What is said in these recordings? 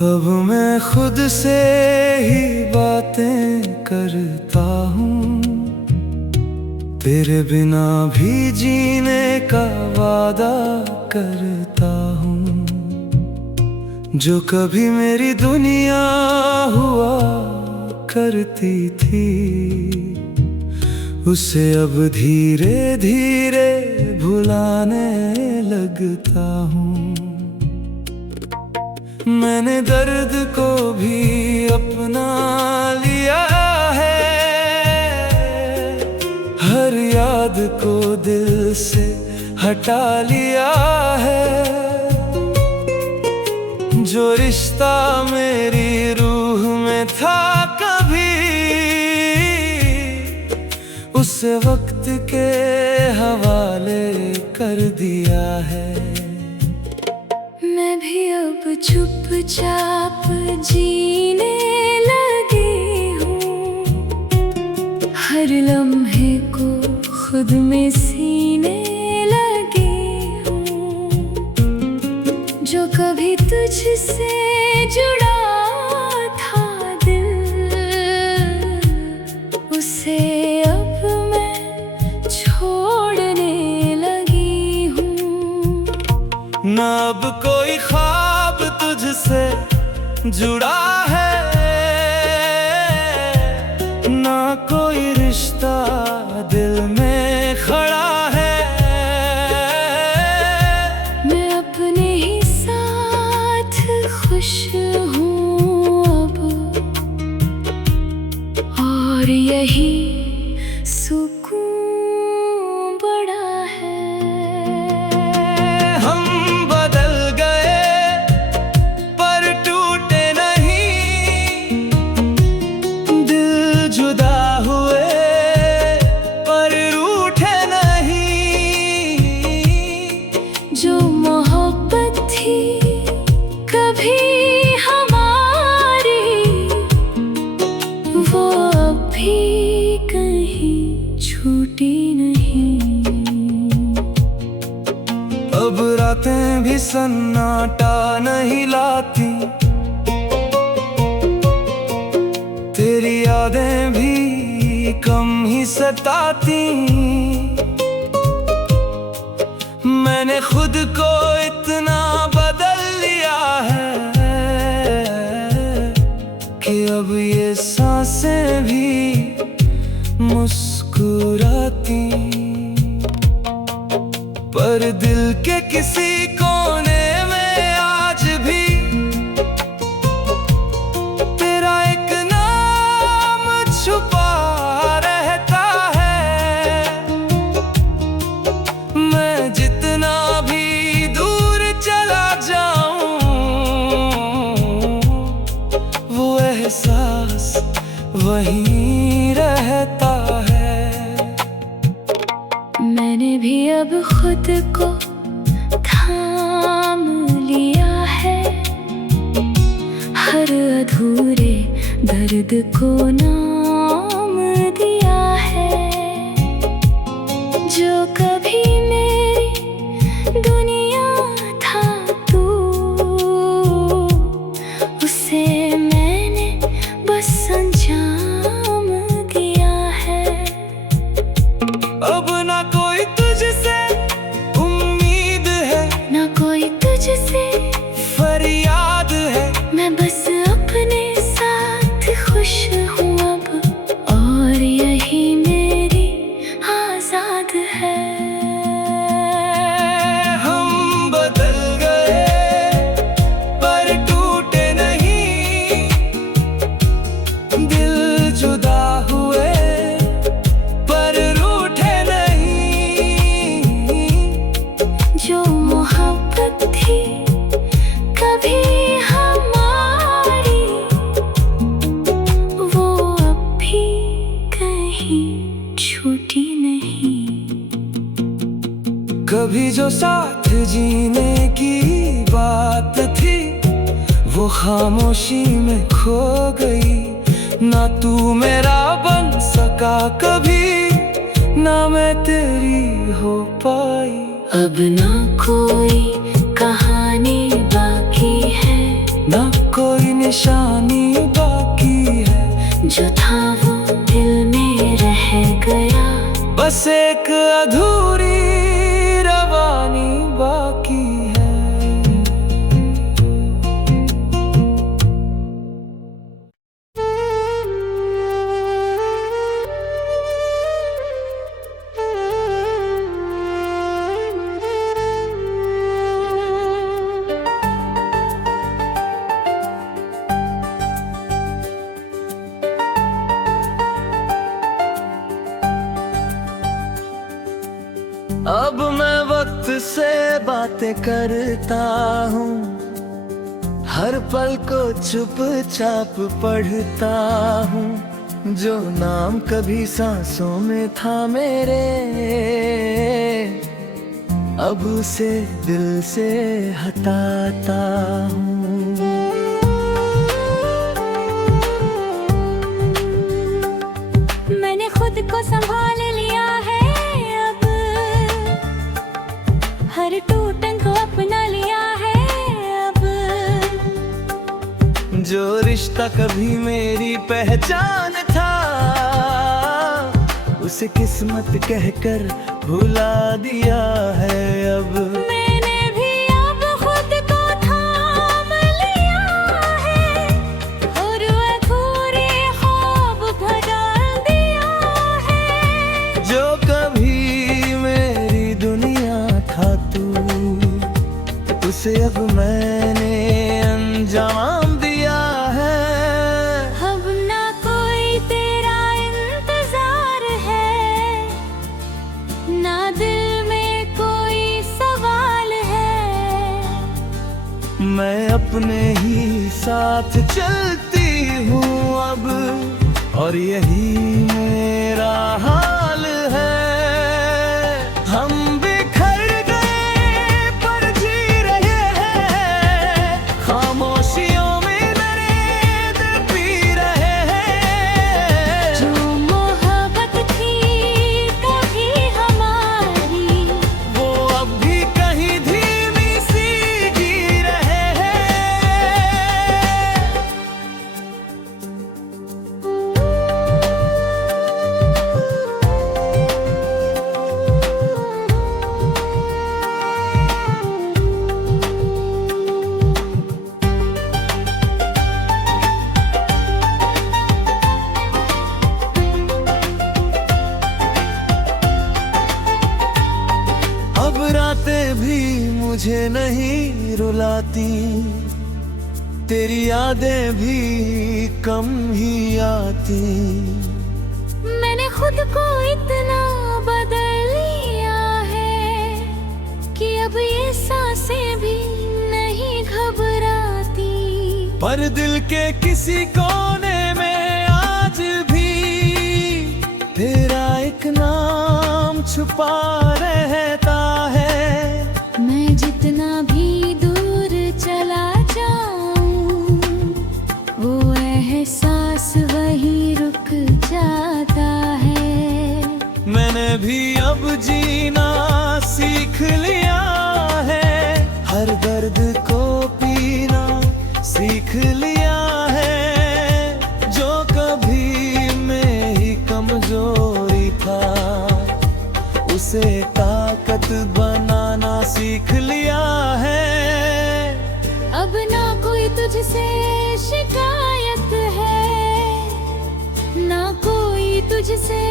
अब मैं खुद से ही बातें करता हूँ, तेरे बिना भी जीने का वादा करता हूँ। जो कभी मेरी दुनिया हुआ करती थी, उसे अब धीरे धीरे भुलाने लगता हूँ। मैंने दर्द को भी अपना लिया है, हर याद को दिल से हटा लिया है। जो रिश्ता मेरी रूह में था कभी, उसे वक्त के हवाले कर दिया है। मैं भी अब चुपचाप जीने लगी हूँ, हर लम्हे को खुद में सीने लगी हूँ। जो कभी तुझसे जुड़ा था दिल, उसे अब मैं छोड़ने लगी हूँ। ना अब कोई ख्वाब तुझसे जुड़ा है, ना कोई रिश्ता दिल में खड़ा है। मैं अपने ही साथ खुश हूँ अब, और यही सुकून बड़ा है। हम बदल गए पर टूटे नहीं, दिल जुदा हुए पर रूठे नहीं। जो मोहब्बत थी कभी हमारी, वो अब भी कहीं छूटी नहीं। अब रातें भी सन्नाटा नहीं लाती, तेरी यादें भी कम ही सताती। मैंने खुद को इतना बदल लिया है कि अब ये सांसें भी मुस्कुराती। पर दिल के किसी कोने में आज भी तेरा एक नाम छुपा रहता है। मैं जितना भी दूर चला जाऊं, वो एहसास वहीं रहता है। मैंने भी अब खुद को थाम लिया है, हर अधूरे दर्द को नाम दिया है। जो कभी मेरी दुनिया था तू, उसे मैंने बस अंजाम दिया है। अब ना कोई तुझसे उम्मीद है, ना कोई तुझसे फरियाद है। मैं बस अपने साथ खुश हूँ अब, और यही मेरी आजाद है। हम बदल गए पर टूटे नहीं, दिल जुदा हुए पर रूठे नहीं। कभी जो साथ जीने की बात थी वो खामोशी में खो गई। ना तू मेरा बन सका कभी, ना मैं तेरी हो पाई। अब ना कोई कहानी बाकी है, ना कोई निशानी बाकी है, जो था वो दिल में रह गया। बस एक अधूरी रवानी बाकी है। अब मैं वक्त से बातें करता हूँ, हर पल को चुपचाप पढ़ता हूँ। जो नाम कभी सांसों में था मेरे, अब उसे दिल से हटाता हूँ। मैंने खुद को संभाल लिया है, अब हर टूटन को अपना लिया है। अब जो रिश्ता कभी मेरी पहचान था, उसे किस्मत कहकर भुला दिया है। अब मैंने भी अब खुद को थाम लिया है, और अधूरे ख्वाब भगा दिया है। जो कभी मेरी दुनिया था तू, उसे अब मैंने अंजाम दिया है। अब ना कोई तेरा इंतजार है, ना दिल में कोई सवाल है। मैं अपने ही साथ चलती हूँ अब, और यही मेरा हाल है। हम बिखर गए पर जी रहे हैं, खामोशियों में दर्द पी रहे हैं। जो मोहब्बत थी कभी हमारी, वो अब भी कहीं धीमी सी जी रहे हैं। अब रातें भी मुझे नहीं रुलाती, तेरी यादें भी कम ही आती। मैंने खुद को इतना बदल लिया है कि अब ये सांसें भी नहीं घबराती। पर दिल के किसी कोने में आज भी तेरा एक नाम छुपा रहता है। मैं जितना भी दूर चला जाऊं, वो एहसास वहीं रुक जाता है। मैंने भी अब जीना सीख लिया है, हर दर्द को पीना सीख लिया है। जो कभी में ही कमजोरी था, उसे ताकत बनाना सीख लिया है। अब ना कोई तुझसे शिकायत है, ना कोई तुझसे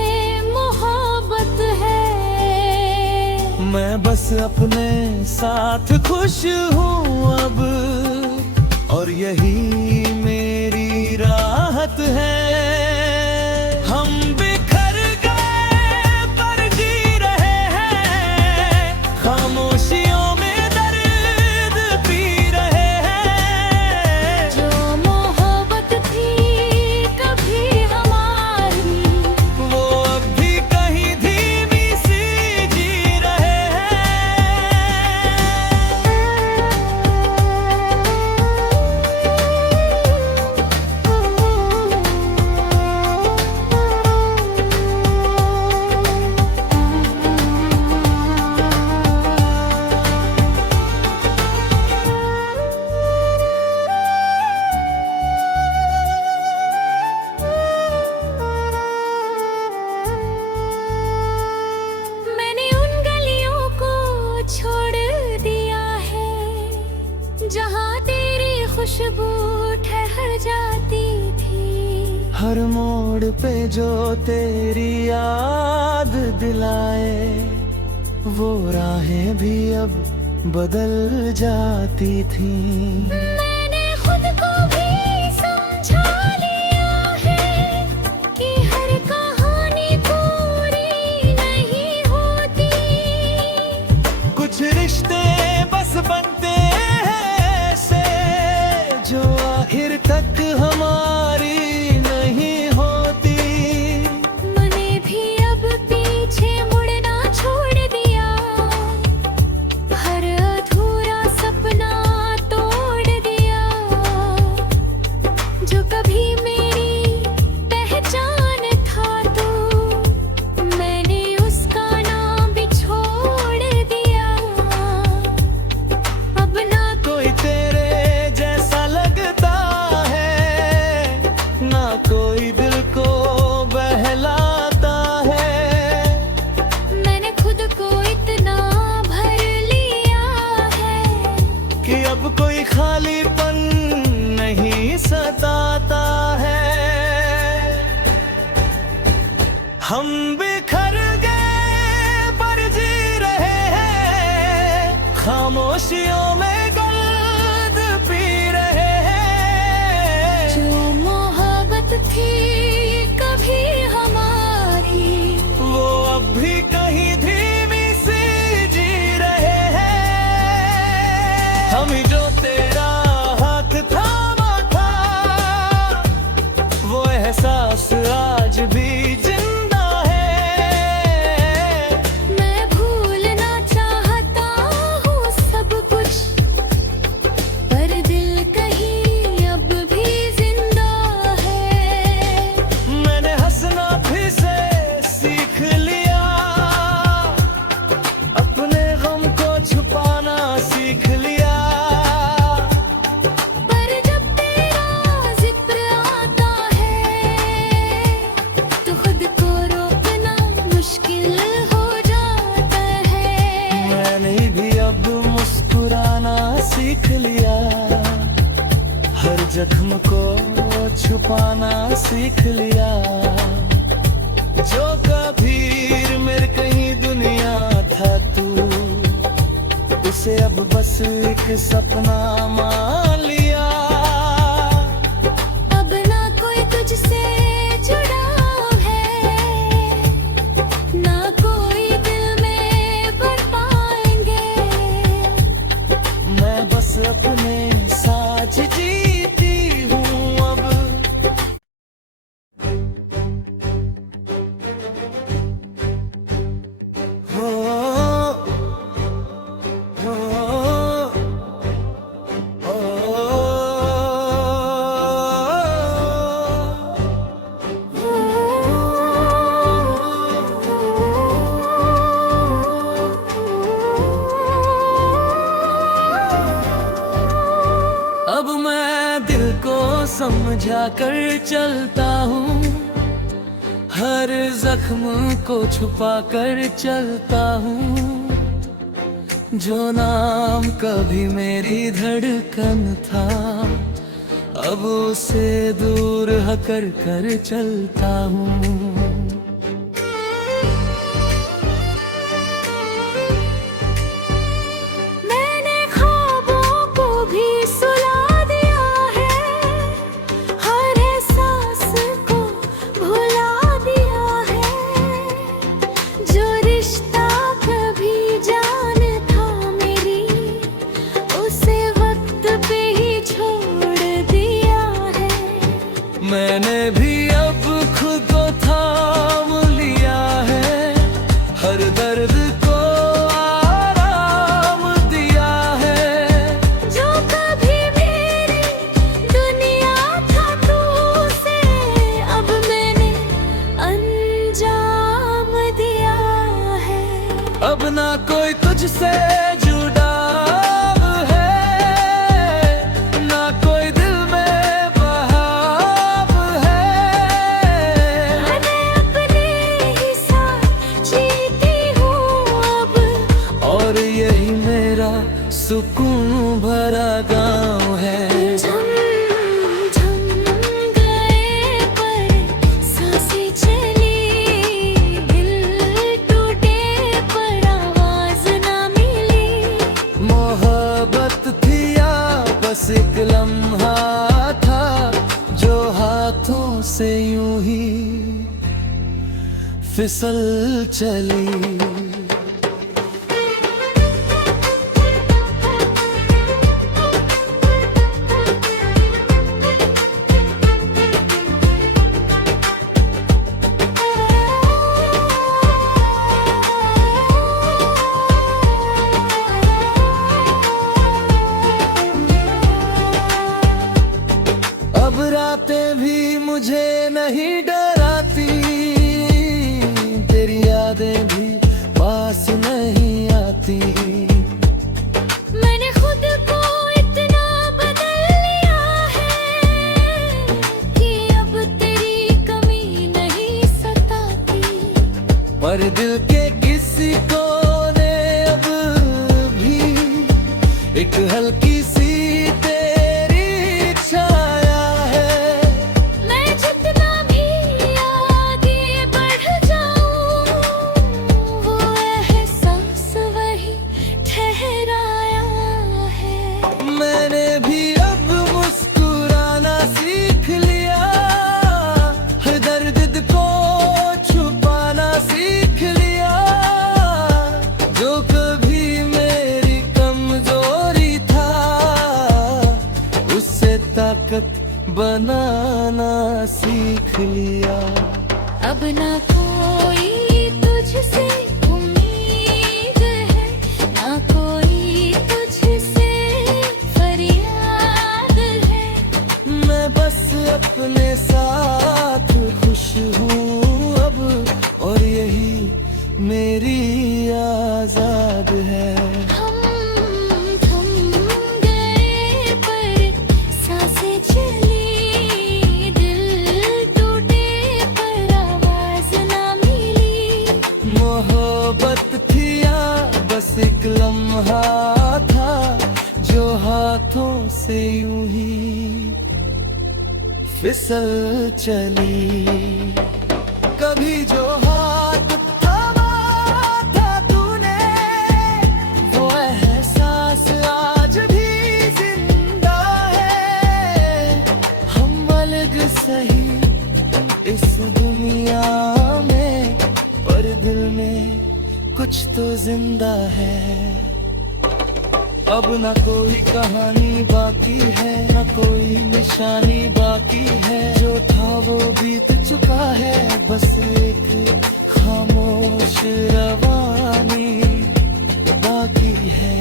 मोहब्बत है। मैं बस अपने साथ खुश हूँ अब, और यही मेरी राहत है। हम बिखर गए पर जी रहे हैं, खामोशियों में दर्द पी रहे हैं। जो मोहब्बत थी कभी हमारी, वो अब भी कहीं धीमी सी जी रहे हैं। हर मोड़ पे जो तेरी याद दिलाए, वो राहें भी अब बदल जाती थी। मैंने खुद को भी समझा लिया है कि हर कहानी पूरी नहीं होती। कुछ रिश्ते बस बनते हैं ऐसे, जो आखिर तक हमारी नहीं होती। मैंने भी अब पीछे मुड़ना छोड़ दिया, हर अधूरा सपना तोड़ दिया। जो कभी मेरी पहचान था तू, मैंने उसका नाम भी छोड़ दिया। अब ना कोई तेरे जैसा लगता है, ना कोई दिल को बहलाता है। मैंने खुद को इतना भर लिया है कि अब कोई खालीपन नहीं सताता है। हम बिखर गए पर जी रहे हैं, खामोशियों में गल्द पी रहे हैं। जो मोहब्बत थी कभी हमारी, वो अब भी कहीं धीमी सी जी रहे हैं। हम ही जो तेरा हाथ थामा था, वो एहसास आज भी जिंदा है। मैं भूलना चाहता हूँ सब कुछ, पर दिल कहीं अब भी जिंदा है। मैंने हंसना फिर से सीख लिया, अपने गम को छुपाना सीख लिया। पर जब तेरा जिक्र आता है, तो खुद को रोकना मुश्किल हो जाता है। मैंने भी अब मुस्कुराना सीख लिया, हर जख्म को छुपाना सीख लिया। जो कभी मेरे कहीं दुनिया था तू, उसे अब बस एक सपना मान लिया। अब ना कोई तुझसे जुड़ा है, ना कोई दिल में भर पाएंगे। मैं बस अपने साथ जीती हूँ अब। हो, हो, अब मैं दिल को समझा कर चलता हूँ, हर जख्म को छुपा कर चलता हूँ। जो नाम कभी मेरी धड़कन था, अब उसे दूर हकर कर चलता हूँ। मैंने ख्वाबों को भी सुला दिया है, हर एहसास को भुला दिया है। जो रिश्ता कभी जान था मेरी, उसे वक्त पे ही छोड़ दिया है। मैंने भी अब खुद को थाम लिया है, हर दर्द को आराम दिया है। जो कभी मेरी दुनिया था तू, उसे अब मैंने अंजाम दिया है। अब ना कोई तुझसे जुड़ा है, ना कोई दिल में बहाव है। मैंने अपने ही साथ जीती हूँ अब, और यही मेरा सुकून भरा गाँव है। झम झम गए पर फिसल चली। अब रातें भी मुझे नहीं डराती, तेरी यादें भी पास नहीं आती। मैंने खुद को इतना बदल लिया है कि अब तेरी कमी नहीं सताती। पर दिल के किसी कोने अब भी एक हल्की सी तेरी छाया है। मैं जितना भी आगे बढ़ जाऊं, वो एहसास वही ठहराया है। मैंने भी अब मुस्कुराना सीख लिया, हर दर्द को छुपाना सीख लिया। जो कभी मेरी कमजोरी था, उससे ताकत बनाना सीख लिया। अब ना कोई तुझसे उम्मीद है, ना कोई तुझसे फरियाद है। मैं बस अपने साथ खुश हूँ अब, और यही मेरी आजाद है। हम थम गए पर सांसें चली, दिल टूटे पर आवाज ना मिली। मोहब्बत थी या बस एक लम्हा था, जो हाथों से यूं ही फिसल चली। कभी जो हाथ थामा था तूने, वो एहसास आज भी जिंदा है। हम अलग सही इस दुनिया में, पर दिल में कुछ तो जिंदा है। अब ना कोई कहानी बाकी है, ना कोई निशानी बाकी है। जो था वो बीत चुका है, बस एक खामोश रवानी बाकी है।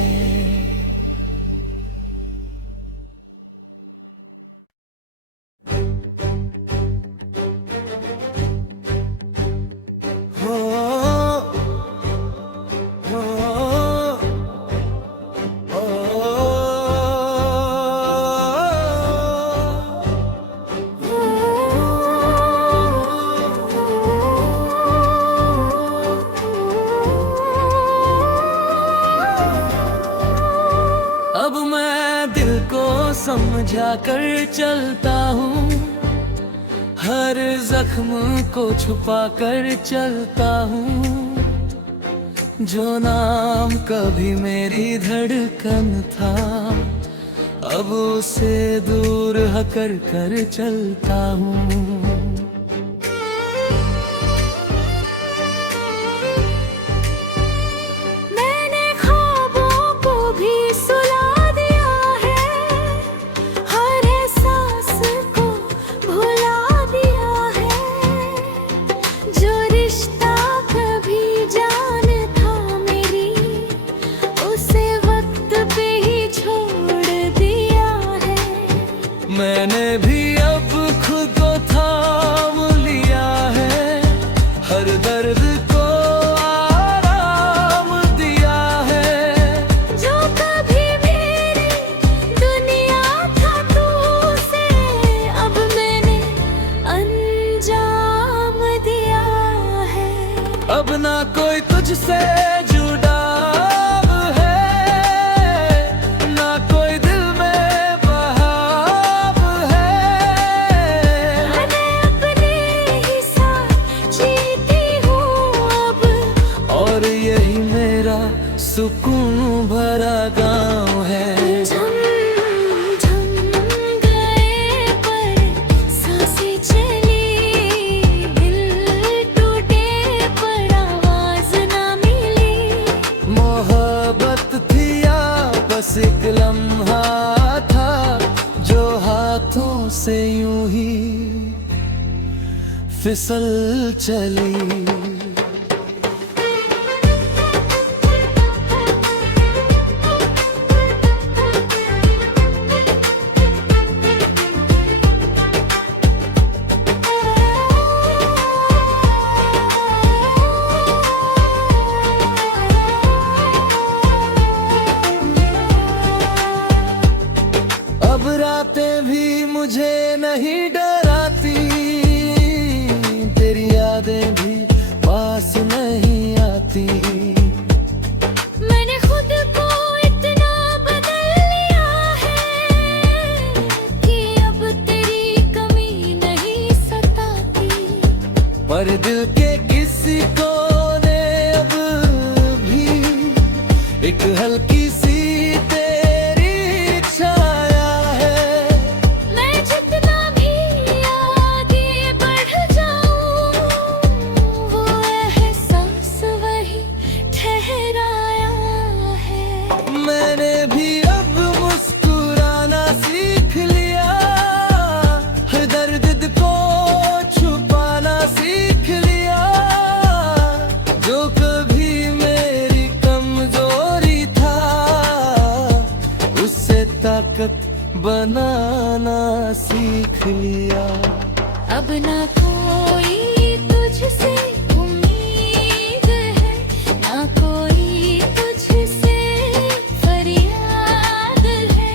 अब मैं दिल को समझा कर चलता हूँ, हर जख्म को छुपा कर चलता हूँ। जो नाम कभी मेरी धड़कन था, अब उसे दूर हकर कर चलता हूँ। मैंने ख्वाबों को भी सुला दिया है, हर एहसास को भुला दिया है। जो रिश्ता कभी जान था मेरी, उसे वक्त पे ही छोड़ दिया है। मैंने भी अब खुद को थाम लिया है, हर दर्द को आराम दिया है। जो कभी मेरी दुनिया था तू से, अब मैंने अंजाम दिया है। अब ना कोई तुझसे जुड़ा है, ना कोई दिल में बहाव है। मैं अपने ही साथ जीती हूँ अब, और यही मेरा सुकून भरा गाँव है। झम झम गए पर सांसें चली, दिल टूटे फिसल चली। अब रातें भी मुझे नहीं डराती, तेरी यादें भी पास नहीं आती। मैंने खुद को इतना बदल लिया है कि अब तेरी कमी नहीं सताती। पर दिल के किसी कोने अब भी एक हल्की सी तेरी छाया है। मैं जितना भी आगे बढ़ जाऊं, वो एहसास वही ठहराया है। मैंने भी अब मुस्कुराना सीख लिया, हर दर्द को छुपाना सीख लिया। जो कभी मेरी कमजोरी था, उससे ताकत बनाना सीख लिया। अब ना कोई तुझसे उम्मीद है, ना कोई तुझसे फरियाद है।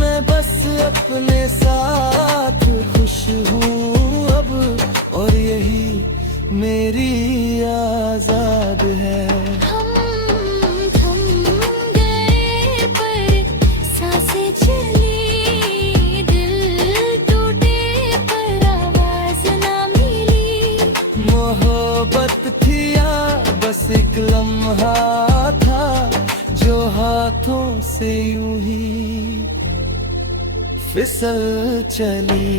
मैं बस अपने साथ खुश हूँ अब, और यही मेरी आजाद है। हम थम गए पर सांसें चली, दिल टूटे पर आवाज ना मिली। मोहब्बत थी या बस एक लम्हा था, जो हाथों से यूं ही फिसल चली।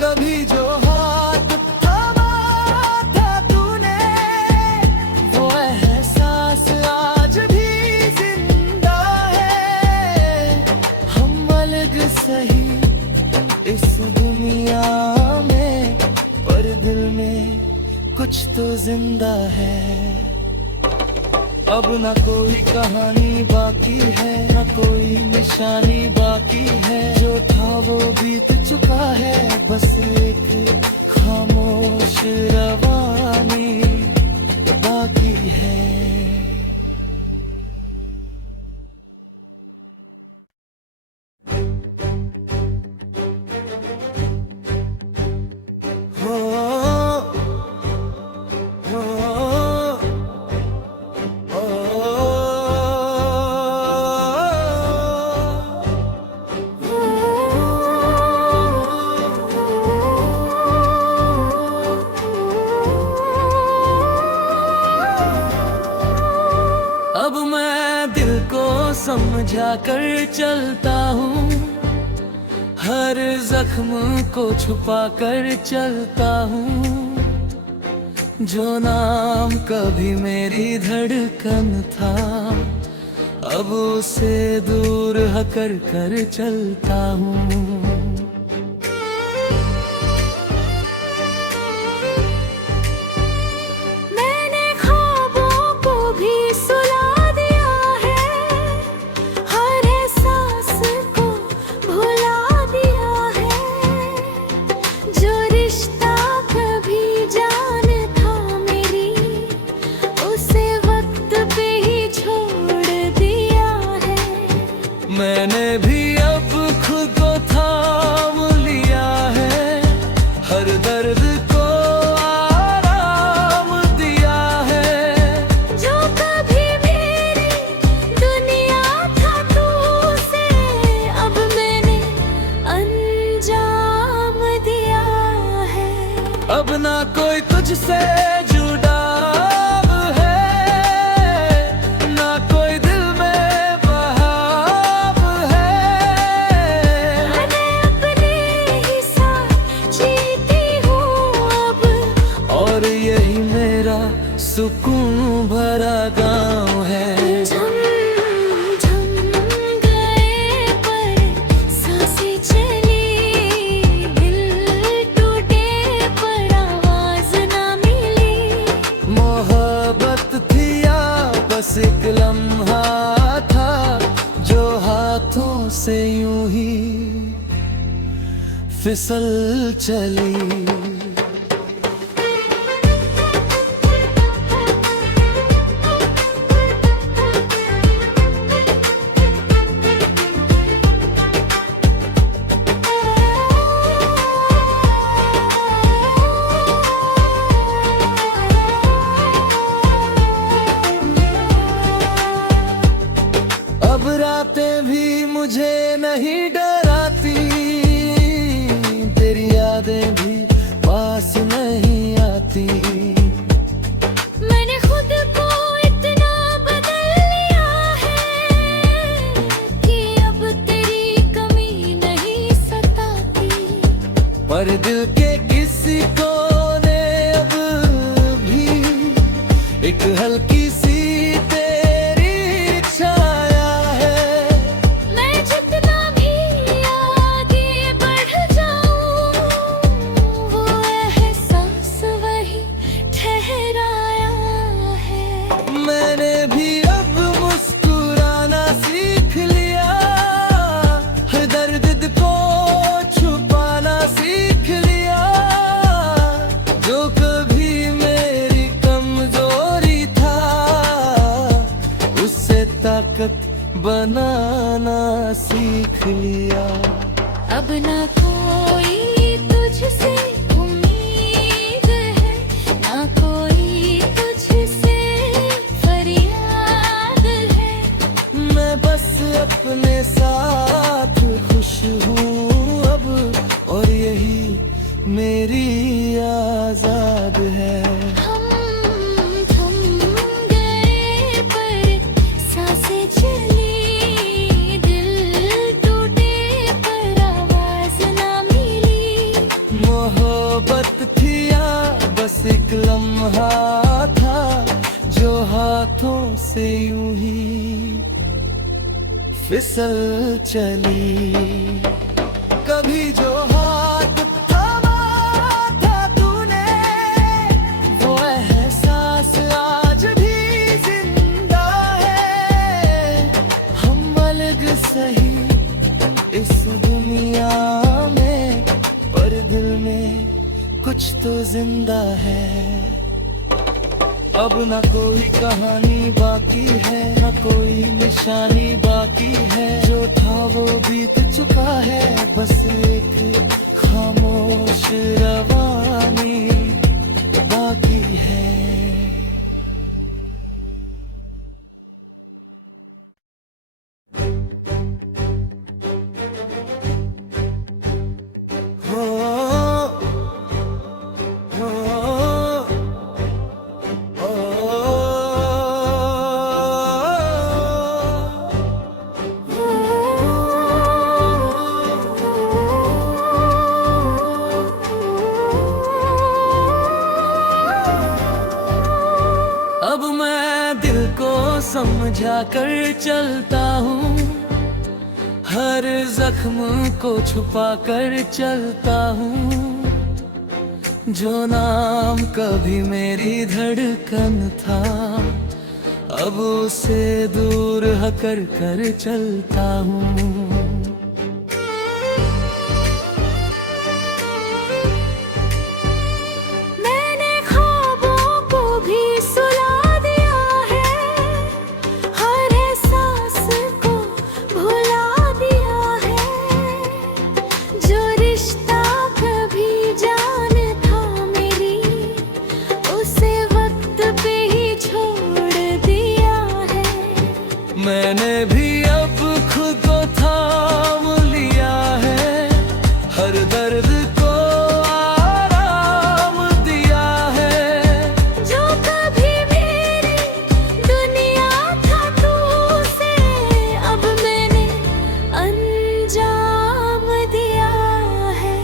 कभी जो हाथ थामा था तूने, वो एहसास आज भी जिंदा है। हम अलग सही इस दुनिया में, पर दिल में कुछ तो जिंदा है। अब ना कोई कहानी बाकी है, ना कोई निशानी बाकी है। जो था वो बीत चुका है, बस एक खामोश रवानी बाकी है। हो, हो, अब मैं दिल को समझा कर चलता हूँ, हर जख्म को छुपा कर चलता हूँ। जो नाम कभी मेरी धड़कन था, अब उसे दूर हकर कर चलता हूँ। मैंने ख्वाबों को भी सुला दिया है, हर एहसास को भुला दिया है। जो रिश्ता कभी जान था मेरी, उसे वक्त पे ही छोड़ दिया है। मैंने भी अब खुद को थाम लिया है, हर दर्द को आराम दिया है। जो कभी मेरी दुनिया था तू से, अब मैंने अंजाम दिया है। अब ना कोई तुझसे जुड़ा है, ना कोई दिल में बहाव है। मैं अपने ही साथ जीती हूँ अब, और यही मेरा सुकून भरा गाँव है। झम झम गए पर सांसें चली, दिल टूटे बस एक लम्हा था जो हाथों से यूं ही फिसल चली। अब रातें भी मुझे नहीं डराती, तेरी यादें भी पास नहीं आती। मैंने खुद को इतना बदल लिया है कि अब तेरी कमी नहीं सताती। पर दिल के किसी कोने अब भी एक हल्की सी ताकत बनाना सीख लिया। अब ना कोई तुझसे उम्मीद है, ना कोई तुझसे फरियाद है। मैं बस अपने साथ खुश हूँ अब, और यही मेरी आजाद है। मोहब्बत थी या बस एक लम्हा था जो हाथों से यूं ही फिसल चली। कभी जो हाथ थामा था तूने, वो एहसास आज भी जिंदा है। हम अलग सही इस दुनिया में, पर दिल में कुछ तो जिंदा है। अब ना कोई कहानी बाकी है, ना कोई निशानी बाकी है। जो था वो बीत चुका है, बस एक खामोश रवानी बाकी है। अब मैं दिल को समझा कर चलता हूँ, हर जख्म को छुपा कर चलता हूँ। जो नाम कभी मेरी धड़कन था, अब उसे दूर हकर कर चलता हूँ। मैंने भी अब खुद को थाम लिया है, हर दर्द को आराम दिया है। जो कभी मेरी दुनिया था तू से, अब मैंने अंजाम दिया है।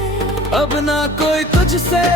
अब ना कोई तुझसे